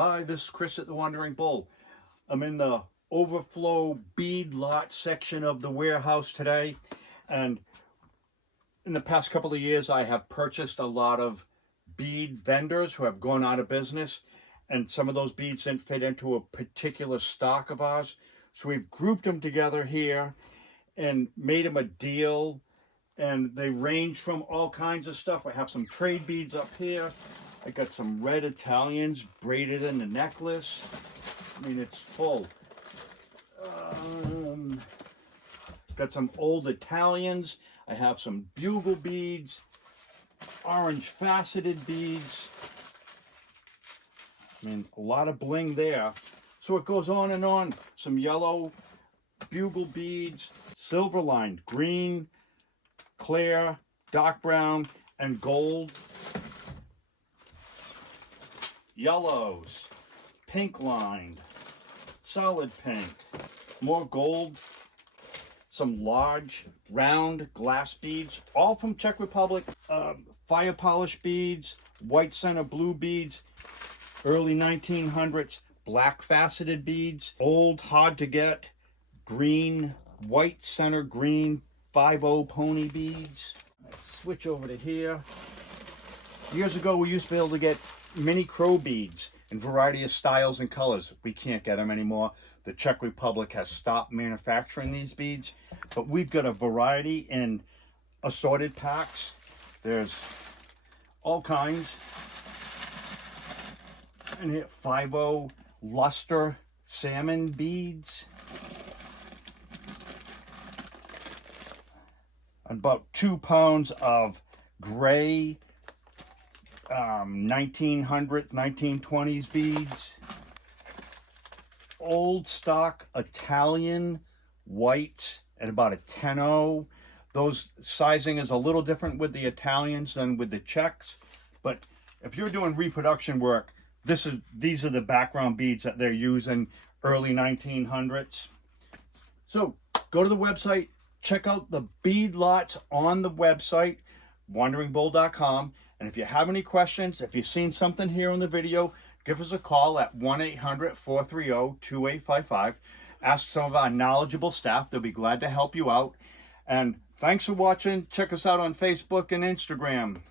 Hi, this is Chris at the Wandering Bull. I'm in the overflow bead lot section of the warehouse today, and in the past couple of years I have purchased a lot of bead vendors who have gone out of business, and some of those beads didn't fit into a particular stock of ours, so we've grouped them together here and made them a deal, and they range from all kinds of stuff. I have some trade beads up here. I got some red Italians braided in the necklace. I mean, it's full. Got some old Italians. I have some bugle beads, orange faceted beads. I mean, a lot of bling there. So it goes on and on. Some yellow bugle beads, silver lined, green, clear, dark brown, and gold. Yellows, pink lined, solid pink, more gold, some large round glass beads, all from Czech Republic, fire polish beads, white center blue beads, early 1900s, black faceted beads, old hard to get, green, white center green 5/0 pony beads. I switch over to here. Years ago we used to be able to get mini crow beads in a variety of styles and colors. We can't get them anymore. The Czech Republic has stopped manufacturing these beads, but we've got a variety in assorted packs. There's all kinds. And here, 5/0 luster salmon beads. About 2 pounds of gray 1900s, 1920s beads. Old stock Italian whites at about a 10/0. Those sizing is a little different with the Italians than with the Czechs, but if you're doing reproduction work, these are the background beads that they're using early 1900s. So go to the website, check out the bead lots on the website, wanderingbull.com. And if you have any questions, if you've seen something here in the video, give us a call at 1-800-430-2855. Ask some of our knowledgeable staff. They'll be glad to help you out. And thanks for watching. Check us out on Facebook and Instagram.